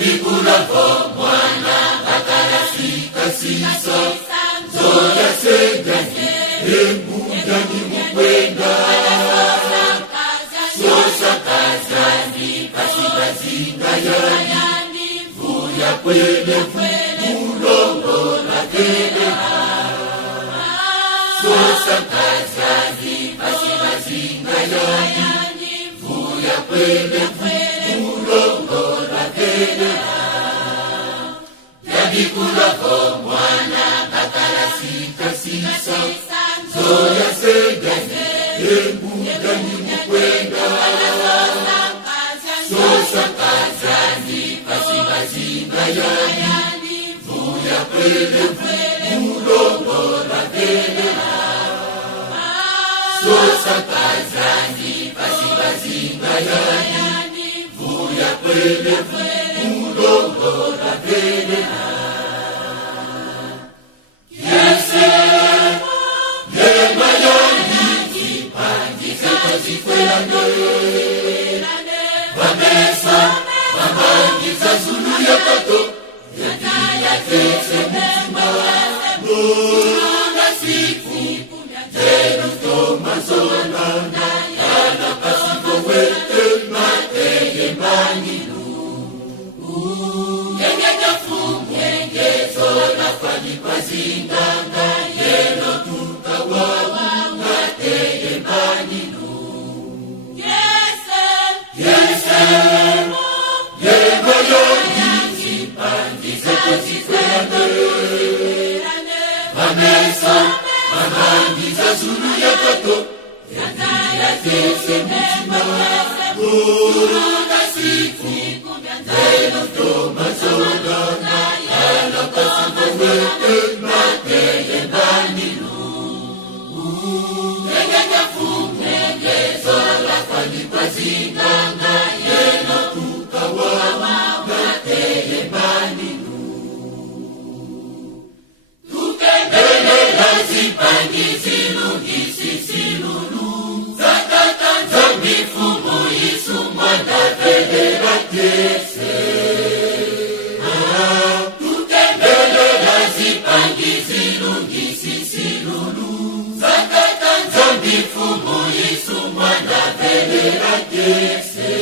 Yabikulako mwana bakarasika sisa zoya segani emudani mukwenda sosa kazani pasibazinga yani vuya kwele mulongo na tele sosa kazani pasibazinga yani vuya kwele mulongo na tele yabikulako mwana bakarasika sisa zoya segani emudani mukwenda sosa kazani pasibazinga yani vuya kwele mulongo na tele sosa kazani pasibazinga yani vuya kwele mulongo na tele yese yema yani pangize kazikwelane wamesa wamangiza zulu ya pato ya kese mutima nuna siku jenu toma zona yana pasipo wete mateye maninu yenye fungu yenye zona fani pazinganga yeno tutawawa mateye maninu yese yema yoni pangize kazikwelane wamesa wamangiza zulu ya pato ya kese mutima nuna siku jenu toma zona yana pasipo wete mateye maninu yenye fungu yenye zona fani pazinganga yeno tutawawa mateye maninu tukendele lazipangi zilungisi silulu zakata za mifumo isumanda vedera kese tukendele lazipangi zilungisi silulu zakata za mifumo isumanda vedera kese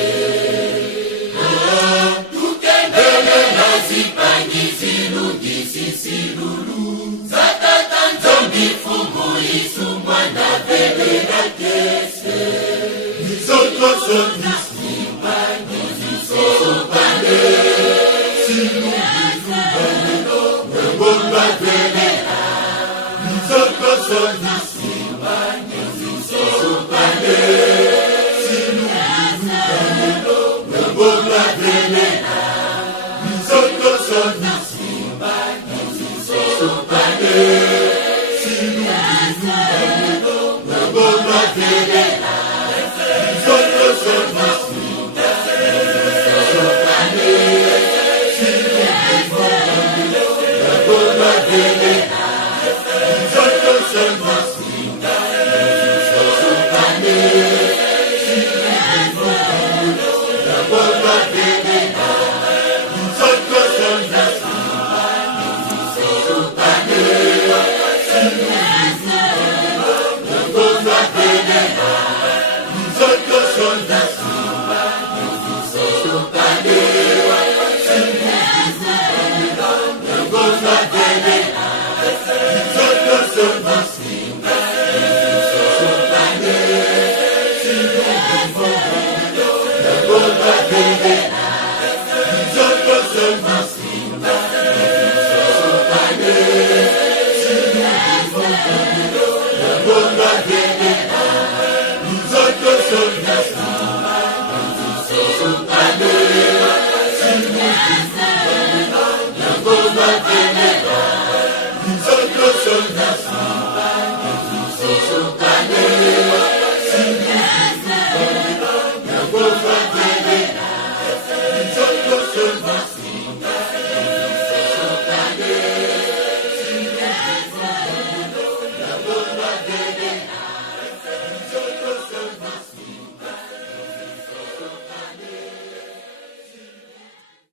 tukendele lazipangi zilungisi silulu zakata za mifumo isumanda vedera kese nizotoso nisimbangi zisopande silulu